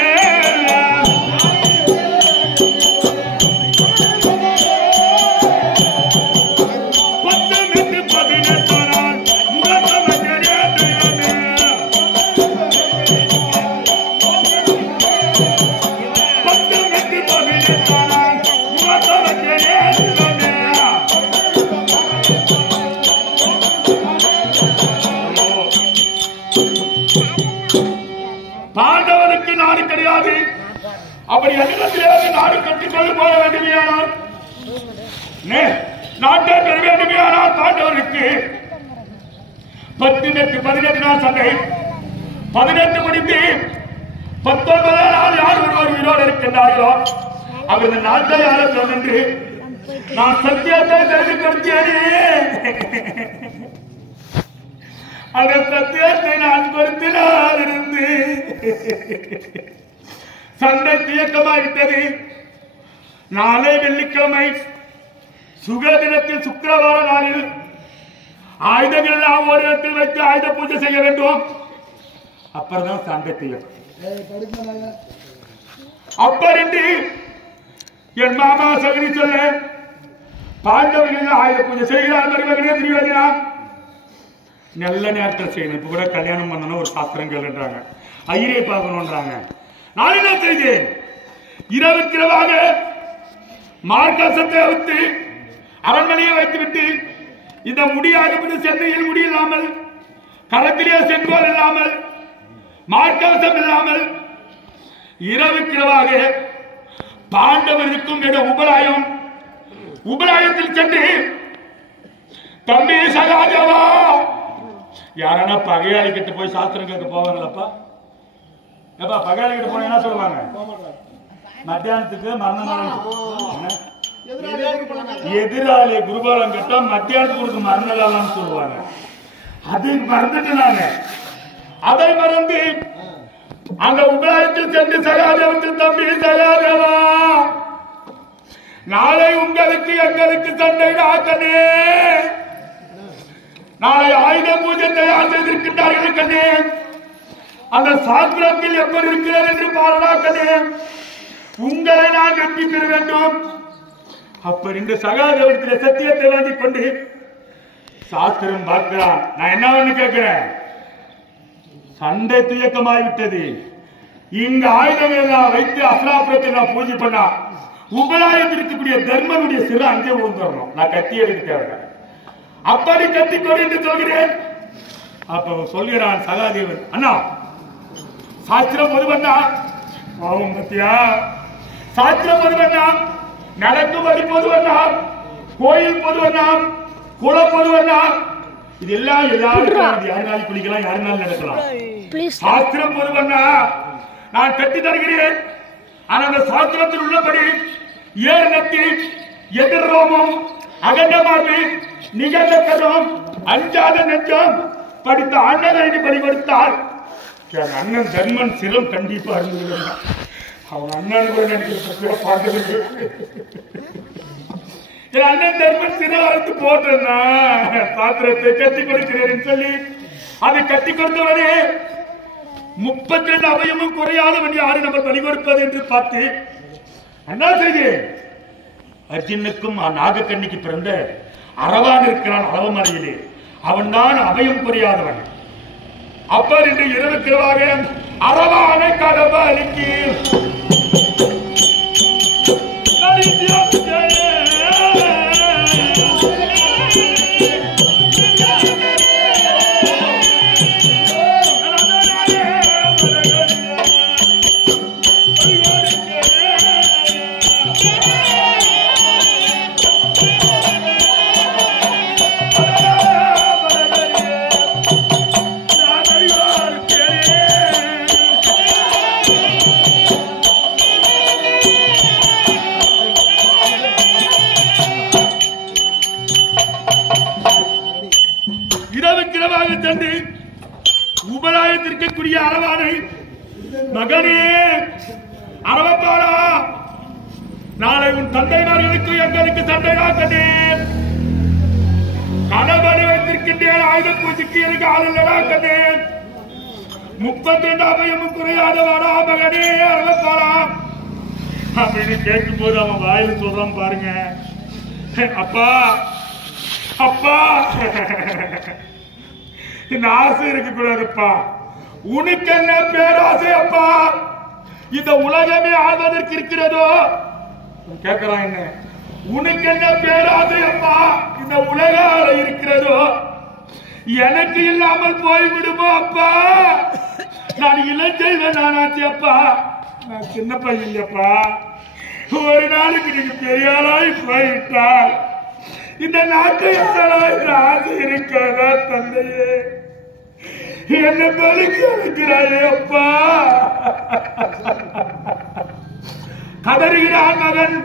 பாண்டவனுக்கு நாடு கிடையாது. அப்படி அகிலத்திலேயே நாடு கட்டிக்கொண்டு போக வேண்டுமையானால், நாட்டை பெற வேண்டுமையானால் பாண்டவனுக்கு 18 நாள் சண்டை. 18 முடித்து 19 நாள் யார் ஒருவர் உயிரோடு இருக்கின்றார்களோ அவரது நாட்டை யார சொன்னென்று நான் சத்தியத்தை தெளிவுபடுத்தியேனே. அந்த சத்தியத்தை நான் கொடுத்தினால் இருந்து சண்டை தியக்கமாகிவிட்டது. நாளை வெள்ளிக்கிழமை சுக தினத்தில் சுக்கிரவார நாளில் ஆயுதங்கள் எல்லாம் ஒரு இடத்தில் வைத்து ஆயுத பூஜை செய்ய வேண்டும். அப்புறம் சண்டை தியக்கம். அப்பறின்றி என் மாமா சகனி சொல்ல பாண்டவர்கள் ஆயுத பூஜை செய்கிறார். திருவதினா நல்ல நேரத்தில் செய்யணும். இப்ப கூட கல்யாணம் பண்ணணும் ஒரு சாஸ்திரம் கேளுன்றாங்க, ஐயரை பார்க்கணும்ன்றாங்க. நான் என்ன செய்தேன், இரவுக்கிரவாக மார்க்கசத்தை வைத்து அரண்மனையை வைத்துவிட்டு இந்த முடியாத சென்னையில் முடியில்லாமல், களத்திலே செங்கோல் இல்லாமல், மார்க்கவசம் இல்லாமல் இரவுக்கிரவாக பாண்டவருக்கும் இடம் உபராயத்தில் சென்று தம்பி சகாதேவா, யாரானா பகையாளி கிட்ட போய் சாஸ்திரம் கேட்க போவாங்களப்பா? ஏப்பா பகையாளி கிட்ட போன என்ன சொல்லுவாங்க, மத்தியானத்துக்கு மரணம் எதிராளி குருபாலம் கேட்டா மத்தியானத்துக்கு மரணம் சொல்லுவாங்க. அது மறந்துட்டு நாங்க அதை மறந்து அந்த உபராயத்தில் சென்று சகாதேவத்தில் தம்பி சகாதேவா, நாளை உங்களுக்கு எங்களுக்கு சண்டை ஆக்கனே, நாளை ஆயுத பூஜை தயார் செய்திருக்கின்றார்கள் கண்ணே, அந்த சாஸ்திரத்தில் எப்படி இருக்கிறது என்று பாராட்டனே, உங்களை நான் வெற்றி பெற வேண்டும். அப்ப இந்த சகாதேவத்தில் சத்தியத்தை வாங்கிக் கொண்டு சாஸ்திரம் பார்க்கிறான். நான் என்ன ஒண்ணு கேட்கிறேன், சண்டை துயக்கமாகிவிட்டது, இங்க ஆயுதங்கள் எல்லாம் வைத்து அசலாபுரத்தை நான் பூஜை பண்ணா உபராயத்தில் இருக்கக்கூடிய தர்மனுடைய சிறு அங்கே விழுந்துடணும். நான் கத்தி எடுக்க தேவை, அப்படி கத்திக்கொடு என்று சொல்கிறேன். அப்ப சொல்கிறான் சகாதேவன், அண்ணா சாஸ்திரம் பொது பண்ணா பாவம் பத்தியா, சாஸ்திரம் பொது பண்ணா, நடக்கும் வழி பொது பண்ணா, கோயில் பொது பண்ணா, குளம் பொது பண்ணா, இதெல்லாம் எல்லாரும் யாருனாலும் குளிக்கலாம், யாருனாலும் நடக்கலாம். சாஸ்திரம் பொது பண்ணா நான் கட்டி தருகிறேன். ஆனா அந்த சாஸ்திரத்தில் உள்ளபடி ஏர் நத்தி, எதிர் ரோமம், அகண்டமார்பு, நிகழ்ந்தம், அஞ்சாத நெஞ்சம் படித்த அண்ணனை படி கொடுத்தால் என் அண்ணன் தர்மன் சிரம் கண்டிப்பா இருந்து அவன் அண்ணன் கூட நினைக்கிற பார்த்தது. என் அண்ணன் தர்மன் சிரம் அறுத்து போட்டேன்னா பாத்திரத்தை கட்டி கொடுக்கிறேன் சொல்லி அதை கட்டி கொடுத்தவனே 32 அவயமும் குறையாதவன் யாரு நம்ம பலி கொடுப்பது என்று பார்த்து என்ன செய்தேன், அர்ஜுனுக்கும் நாகக்கண்ணிக்கு பிறந்த அரவான் இருக்கிறான் அளவமலையிலே, அவன் தான் அபயம் குறையாதவன். அப்பர் இன்று இரவுக்கிரவாக அரவானை கடவுளுக்கு இரவுக்கிரவாக சென்று உபராயத்திற்கக்கூடிய அளவானை மகனே அரவப்பாரா, நாளை உன் தந்தைமார்களுக்கு எங்களுக்கு சண்டையாக்கனேன். கணவனை வைத்திருக்கின்றேன், ஆயுத பூஜைக்கு எனக்கு ஆள் இல்லடா கண்ணேன். 32 அபயமும் குறையாதவாடா மகனே அரவப்பாரா அப்படின்னு கேட்கும் போது அவன் வாயில சொல்றான் பாருங்க, அப்பா அப்பா இந்த ஆசை இருக்க கூடாதுப்பா. உனக்கு என்ன பேராசை அப்பா? இந்த உலகமே ஆள்வதற்கு இருக்கிறதோ? கேட்கிறான், என்ன உனக்கு என்ன பேராசை அப்பா? இந்த உலக இருக்கிறதோ எனக்கு இல்லாமல் போய்விடுமோ அப்பா? நான் இளஞ்செல்வன் நானாச்சு அப்பா, நான் சின்ன பையன் இல்லப்பா. ஒரு நாளுக்கு நீங்க பெரியாராய் போயிட்டால் இந்த நாட்டை ஆசை இருக்காதா தந்தையே? என்ன பலிக்கு அழைக்கிறாயே அப்பா? கதறுகிறான் மகன்,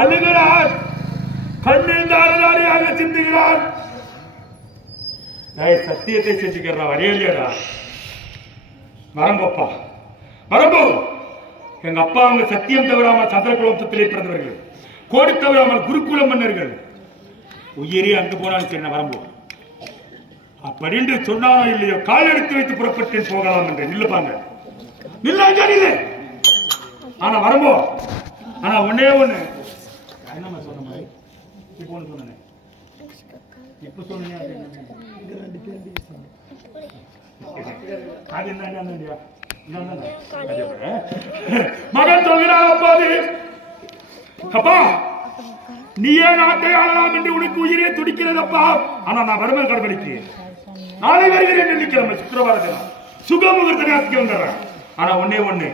அழுகிறான், கண்ணில் தாரதாரியாக சிந்துகிறான். சத்தியத்தை செஞ்சுக்கிறா வரையலையடா வரம்பப்பா வரம்போ. எங்க அப்பா அவங்க சத்தியம் தவறாமல் சந்திரகுலத்திலே பிறந்தவர்கள், கோடி தவறாமல் குருகுல மன்னர்கள். உயிரே அங்கு போனாலும் சரி நான் வரம்போ. அப்படி என்று சொன்னாலும் இல்லையோ கால் எடுத்து வைத்து புறப்பட்டு போகலாம் என்று நில்லுப்பாங்க. நில்ல ஆனா வரம்போ. ஆனா ஒன்னே ஒண்ணு என்ன சொன்ன மாதிரி இப்போ ஒண்ணு சொன்னேன், இப்ப சொன்னீங்க மகன் சொல்கிறான் அப்போது, அப்பா நீயே நாட்டை ஆளலாம் என்று உனக்கு உயிரே துடிக்கிறதப்பா. ஆனா நான் வருமன் கடவுளுக்கு நாளை வருகிறேன் நினைக்கிறேன். சுக்கிரவார தினம் சுகமுகூர்த்தனை வந்துடுறேன். ஆனா ஒன்னே ஒண்ணு,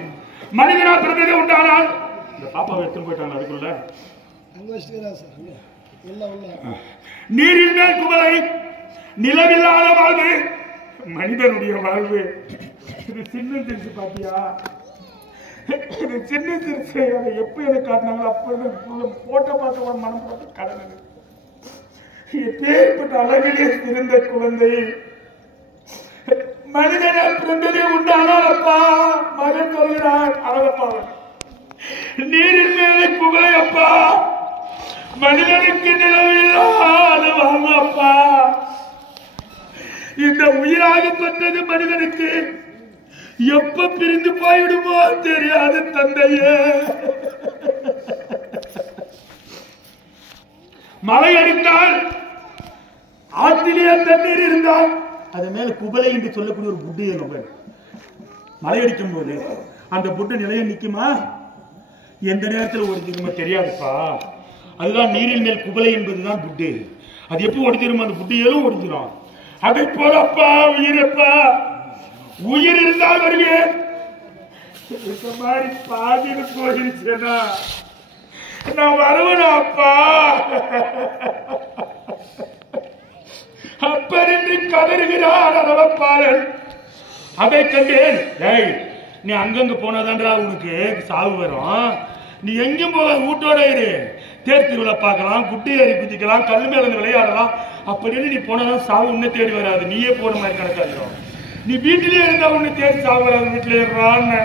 மனிதனா பிறந்ததே உண்டானால் இந்த பாப்பாவை எடுத்து போயிட்டாங்க. அதுக்குள்ள நீரின் மேல் குமலை, நிலவில்லாத வாழ்வு மனிதனுடைய வாழ்வு. இது சின்ன திருச்சி பாத்தியா? இது சின்ன திருச்சி. அதை எப்ப எனக்கு காட்டினாங்களோ அப்ப போட்டோ பார்க்க ஒரு மனம் போட்டு கடனது. எப்பேற்பட்ட அழகிலே இருந்த குழந்தை மனிதனை பிறந்ததே உண்டானால் அப்பா. மகன் சொல்கிறான் அழகப்பாவன், நீரின் மேலே புகழை அப்பா, மனிதனுக்கு நிலவில்லாத வாழ்வு அப்பா. இந்த உயிராகப்பட்டது மனிதனுக்கு எப்ப பிரிந்து போய்விடுமோ தெரியாது தந்தையே. மழை அடித்தால் ஆற்றிலே தண்ணீர் இருந்தால் அது மேல குபலை என்று சொல்லக்கூடிய ஒரு புட்டு ஏறும். மழை அடிக்கும் போது அந்த புட்டு நிலைய நிக்குமா? எந்த நேரத்தில் ஒடிஞ்சிருமோ தெரியாதுப்பா. அதுதான் நீரின் மேல் குபலை என்பதுதான் புட்டு. அது எப்போ ஒடிஞ்சிருமோ அந்த புட்டு ஏறும் ஒடிஞ்சிடும். அதை போலப்பா உயிரப்பா, உயிர் இருந்தால் வருவேன். இந்த மாதிரி பாதியில் போயிருச்சேனா நான் வருவனா அப்பா? அப்பறின்றி கதறுகிறார் அரவப்பாளன். அதை கண்டேன். நீ அங்கங்க போனாதான்றா உனக்கு சாவு வரும். நீ எங்கும் போக வீட்டோட இரு. தேர் திருவிழா பார்க்கலாம், குட்டி ஏறி குதிக்கலாம், கல்லு மேல விளையாடலாம். அப்படின்னு நீ போனாதான் சாவு உன்னை தேடி வராது. நீயே போன மாதிரி கணக்காயிரும். நீ வீட்டிலே இருந்தா உன்னை தேடி சாவு வராது. வீட்டிலே இருறான்னு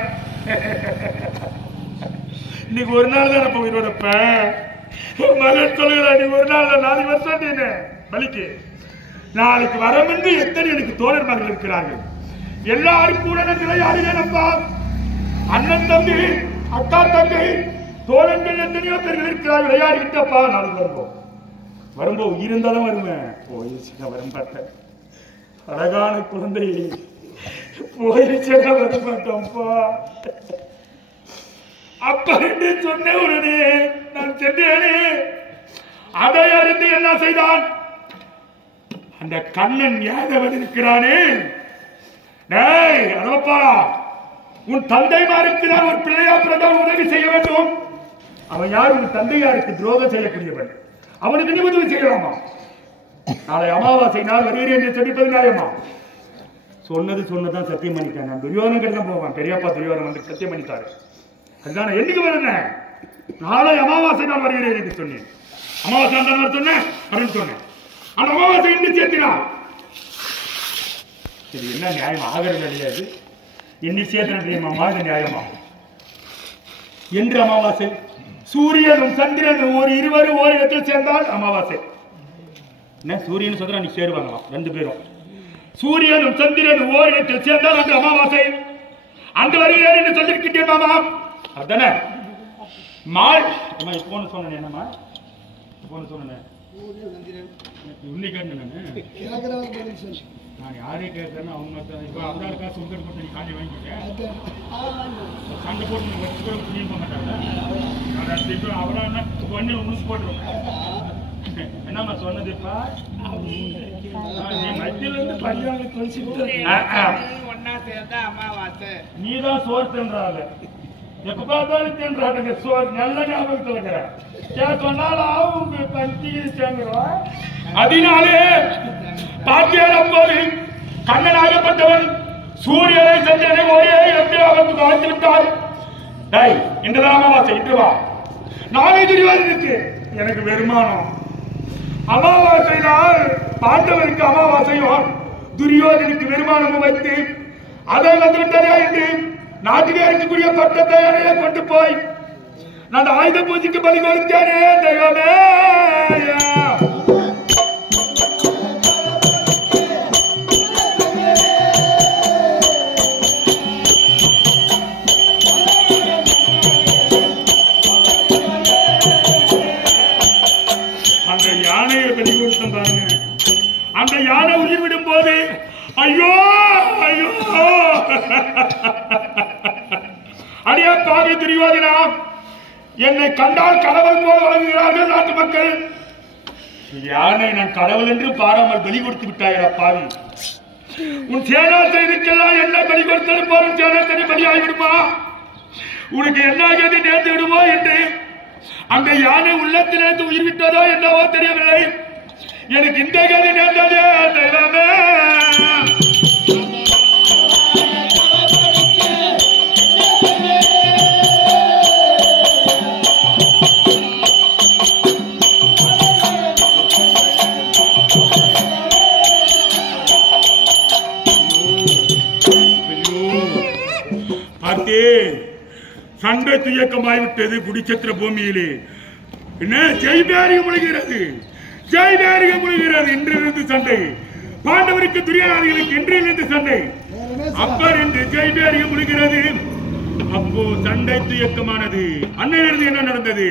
இன்னைக்கு ஒரு நாள் தான் நம்ம உயிரோடப்ப மகன் சொல்லுகிறா, நீ ஒரு நாள் தான் 4 வருஷம் நீ பலிக்கு நாளைக்கு வரமென்று எத்தனை எனக்கு தோழர்மார்கள் இருக்கிறார்கள். எல்லாரும் கூட விளையாடுவேனப்பா. அண்ணன் தம்பி, அக்கா தம்பி, தோழர்கள் எத்தனையோ பேர்கள் இருக்கிறார்கள். விளையாடி விட்டப்பா நாளைக்கு வருவோம். வரும்போ உயிருந்தாலும் வருவேன். போயிருச்சுங்க வரும் பார்த்தேன். அழகான குழந்தை போயிருச்சுன்னா வர மாட்டோம்ப்பா. அப்படி சொன்ன உடனே நான் சென்றேனே. அதை அறிந்து என்ன செய்தான் அந்த கண்ணன் யாதவன் இருக்கிறானே, அதப்பா உன் தந்தைமாருக்கு நான் ஒரு பிள்ளையா பிறந்தால் உதவி செய்ய வேண்டும். அவன் யார்? உன் தந்தையாருக்கு துரோகம் செய்யக்கூடியவன். அவனுக்கு நீ உதவி செய்யலாமா? நாளை அமாவாசை நாள் வருகிறேன் என்று சொல்லிப்பது நியாயமா? சொன்னதான் சத்தியம் பண்ணிட்டான். நான் துரியோதனன் தான் போவான். பெரியப்பா துரியோதனன் வந்து சத்தியம் பண்ணிட்டாரு. அதுதான் என்னைக்கு வருகிறேன்? நாளை அமாவாசை நாள் வருகிறேன் என்று சொன்னேன். அமாவாசை நாள் சொன்னேன் அப்படின்னு சொன்னேன். அந்த அமாவாசை இன்னும் சேர்த்தினா சரி, என்ன நியாயம் ஆகிறது கிடையாது. இன்னி சேர்த்து தெரியுமாமா, இது நியாயமாகும் என்று அமாவாசை. சூரியனும் சந்திரனும் இருவரும் ஒரு இடத்தில் சேர்ந்தால் அமாவாசை. என்ன சூரியன் சந்திரன் நீ சேருவாங்களா? 2 பேரும் சூரியனும் சந்திரனும் ஓர் இடத்தில் சேர்ந்தால் அன்று அமாவாசை. அந்த வருகிறார் என்று சொல்லியிருக்கின்றேன் மாமா. அதானே மால் இப்போன்னு சொன்னேன். என்னம்மா இப்போன்னு சொன்னேன்? நான் யாரே கேட்கறேன்னு அவங்க இப்போ அவதார காசு உங்களுக்கு போட்டு நீ காண்டி வாங்கிக்கிட்டேன் சண்டை போட்டு வச்சு கூட புரிய போக மாட்டாங்க. அவரா என்ன ஒன்று முடிச்சு போட்டுருவோம். என்னம்மா சொன்னதுப்பா? நீ மத்தியில இருந்து பரியாங்க ஒன்னா சேர்ந்தா அமாவாசை. நீதான் சோறு தின்றாங்க, எப்ப பார்த்தாலும் தின்றாங்க சோறு. நல்ல ஞாபகத்தில் இருக்கிற சொன்னாலும் அவங்க பஞ்சு சேர்ந்துருவா. அதனாலே பாட்டியாரம் போது கண்ணனாகப்பட்டவன் சூரியனை சந்திரனை ஒரே இடத்தில் அவருக்கு அழைத்து விட்டார். இன்றுதான் அமாவாசை, இன்று வா. நாளை துரியோதனுக்கு எனக்கு வெறுமானம். அமாவாசையினால் பாண்டவருக்கு அமாவாசையும் துரியோதனுக்கு வெறுமானமும் வைத்து அதை வந்துவிட்டதே என்று நாட்டிலே இருக்கக்கூடிய பட்டத்தை அணைய கொண்டு போய் நான் ஆயுத பூஜைக்கு பலி கொடுத்தேனே தெய்வமே. அந்த யானையை பலி கொடுத்தேன் பாருங்க. அந்த யானை உயிர் விடும் போது ஐயோ ஐயோ அடியா பாவி துரியோதனா, என்னை கண்டால் கடவுள் போல வழங்குகிறார்கள் நாட்டு மக்கள். யானை நான் கடவுள் என்று பாராமல் பலி கொடுத்து விட்டாயா பாவி. உன் சேனா செய்திக்கெல்லாம் என்ன பலி கொடுத்தது போலும் சேனா செய்தி பலியாகிவிடுமா? உனக்கு என்ன ஆகியது நேர்ந்து விடுமோ என்று அந்த யானை உள்ளத்திலிருந்து உயிர் விட்டதோ என்னவோ தெரியவில்லை. எனக்கு இந்த கதை நேர்ந்ததே தெய்வமே. சண்டை துயக்கமாய்விட்டது குடிச்சத்திர பூமியிலே. என்ன ஜெய்பேரியம் முழுகிறது, ஜெய்பேரியம் முழுகிறது. இன்றிலிருந்து சண்டை பாண்டவருக்கு துரியோதனர்களுக்கு இன்றிலிருந்து சண்டை. அப்பர் என்று ஜெய்பேரியம் முழுகிறது. அப்போ சண்டை துயக்கமானது. அன்னையிலிருந்து என்ன நடந்தது?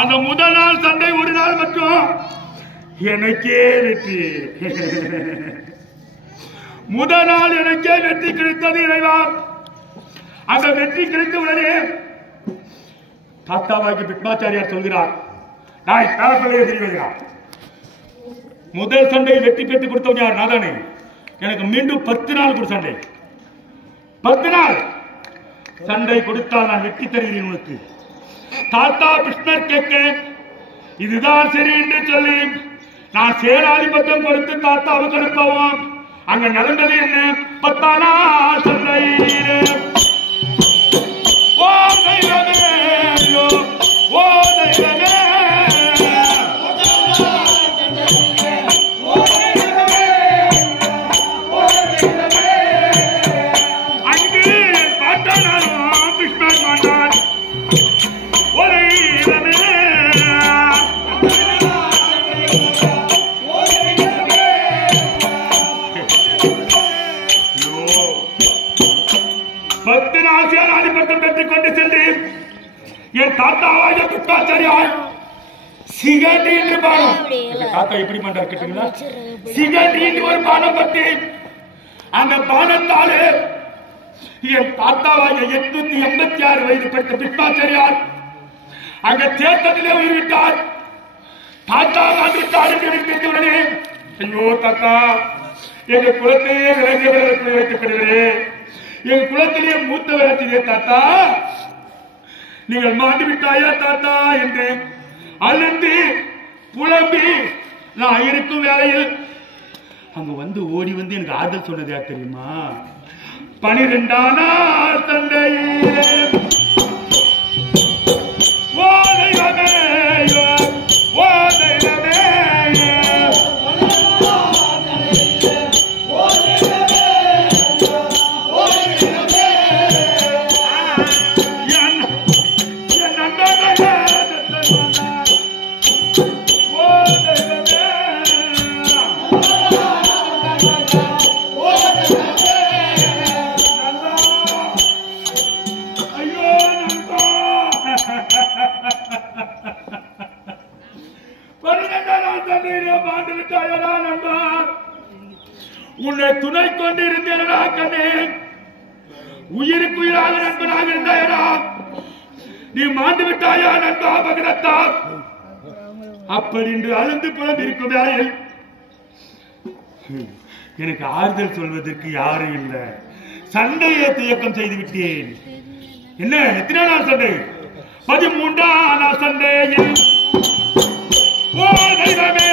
அந்த முதல் நாள் சண்டை ஒரு நாள் மட்டும் எனக்கே வெற்றி. முதல் நாள் எனக்கே வெற்றி கிடைத்தது இறைவா. அந்த வெற்றி கிடைத்த உடனே தாத்தாவாகி பத்மாச்சாரியார் சொல்கிறார், நான் தரப்பிலேயே தெரிவிக்கிறார். முதல் சண்டை வெற்றி பெற்று கொடுத்தவன் யார்? நாதானே. எனக்கு மீண்டும் 10 நாள் கொடு சண்டை. 10 நாள் சண்டை கொடுத்தால் நான் வெற்றி தருகிறேன் உனக்கு. தாத்தா கிருஷ்ணர் கேட்க இதுதான் சரி என்று சொல்லி நான் சேனாதிபத்தியம் கொடுத்து தாத்தாவுக்கு அனுப்பவும். அங்க நடந்தது என்ன? 10 நாள் சண்டை. ஓ தெய்வமே, ஓ தெய்வமே, அங்கு பார்த்தாலும் கிருஷ்ணர் மாட்டான். என் தாத்தாவாய துக்காச்சாரியார் சிகண்டி என்று பானம், தாத்தா எப்படி பண்றாரு கேட்டீங்களா? சிகண்டி என்று ஒரு பானம் பற்றி அந்த பானத்தாலே என் தாத்தாவாய 886 வயது படித்த பிஸ்மாச்சாரியார் அங்க தேர்தலிலே உயிர்விட்டார். தாத்தா வந்துவிட்டார் என்று எனக்கு தெரிந்தவுடனே, ஐயோ தாத்தா, எங்க குலத்திலேயே விளைஞ்சவர்களுக்கு வைக்கப்படுகிறேன், எங்க குலத்திலேயே மூத்த விளத்திலே தாத்தா, நீங்கள் மாண்டு விட்டாயா தாத்தா என்று அழுந்து புலம்பி நான் இருக்கும் வேளையில் அங்க வந்து ஓடி வந்து எனக்கு ஆறுதல் சொன்னது யார் தெரியுமா? 12ஆம் நாள் தந்தையே உன்னை துணை கொண்டு இருந்தேனடா கண்ணே, உயிருக்கு உயிராக நண்பனாக இருந்தாயடா, நீ மாண்டு விட்டாயா நண்பா பகரத்தா? அப்படி என்று அழுந்து புலம் இருக்கும் வேளையில் எனக்கு ஆறுதல் சொல்வதற்கு யாரும் இல்லை. சண்டையை துயக்கம் செய்து விட்டேன். என்ன எத்தனை நாள் சண்டை? 13ஆம் நாள் சண்டையில் ஓ தெய்வமே